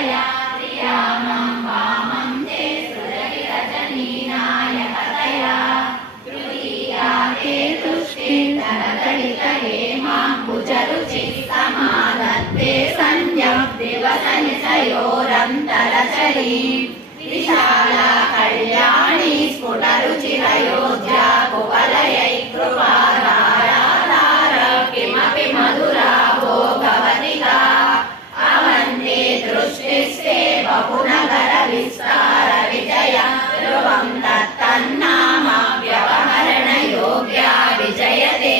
कथया त्रियामं वामं ते सृजति रजनीनायकतया तृतीया केतुष्टिर्धनकलितहेमाम्बुजरुचिः समादत्ते सन्ध्यं दिवसनिशयोरन्तरचरीं विशाला कल्याणी स्फुटरुचिरयोध्या कुवलयै कृपाधाराधार किमपि मधुरा वो भवति गा अवन्ते दृष्टिस्ते बहुनगरविस्तार विजय ध्रुवं तत्तन्नाम व्यवहरणयोग्या विजयते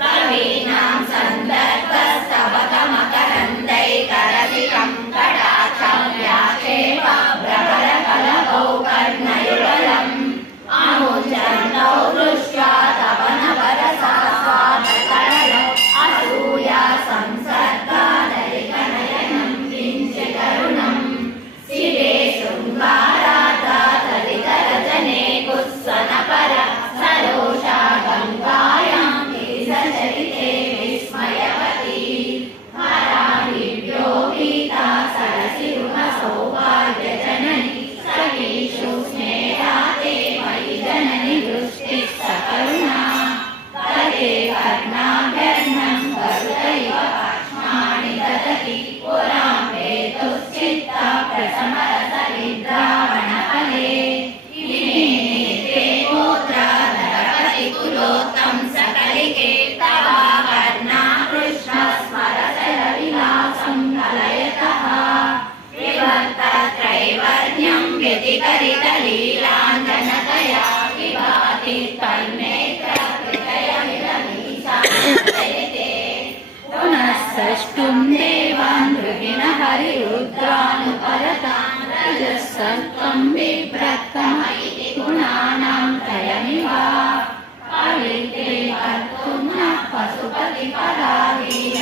कवीनां सन्दर्भस्तवकमकरन्दैकरसिकं कटाक्षं व्याक्षेप प्रभरकलभौ कर्णयुगलम् अमुञ्चन्तौ दृष्ट्वा तव नवरसस्वादकरलौ असूया संसर्गादलिकनयनं किञ्चिदरुणम् शिवे शृङ्गाराधा तदितरजने कुस्वनपर सरोषा गङ्गायां गिरिसचरिते विस्मयवती हराहिभ्यो गीता सरसिरुहसौभाग्यजननी सखीषु स्नेहाते मयि जननि दृष्टिः सकरुणा तते कर्णाभ्यर्णं गरुडैव काक्ष्माणि ददति पुरां वेतुश्चित्ता प्रसमरसविद्रावणफले इमे ते गोत्रा नरपतिकुलोत्तं सकलिके तव कर्णा कृष्णस्मरसरविलासं कलयतः विवर्तत्रैवर्ण्यं व्यतिकरितलीलाञ्जनतया विभाति तन्नेत्रहृदयमिदमीशानयते पुनः सष्टुं देवान् गृहिणः हरिरुद्रानुपरतां रजः सर्पं बिभ्रत्कमयि गुणानां त्रयमिव पवित्रे कर्तुं नः पशुपतिपराधीन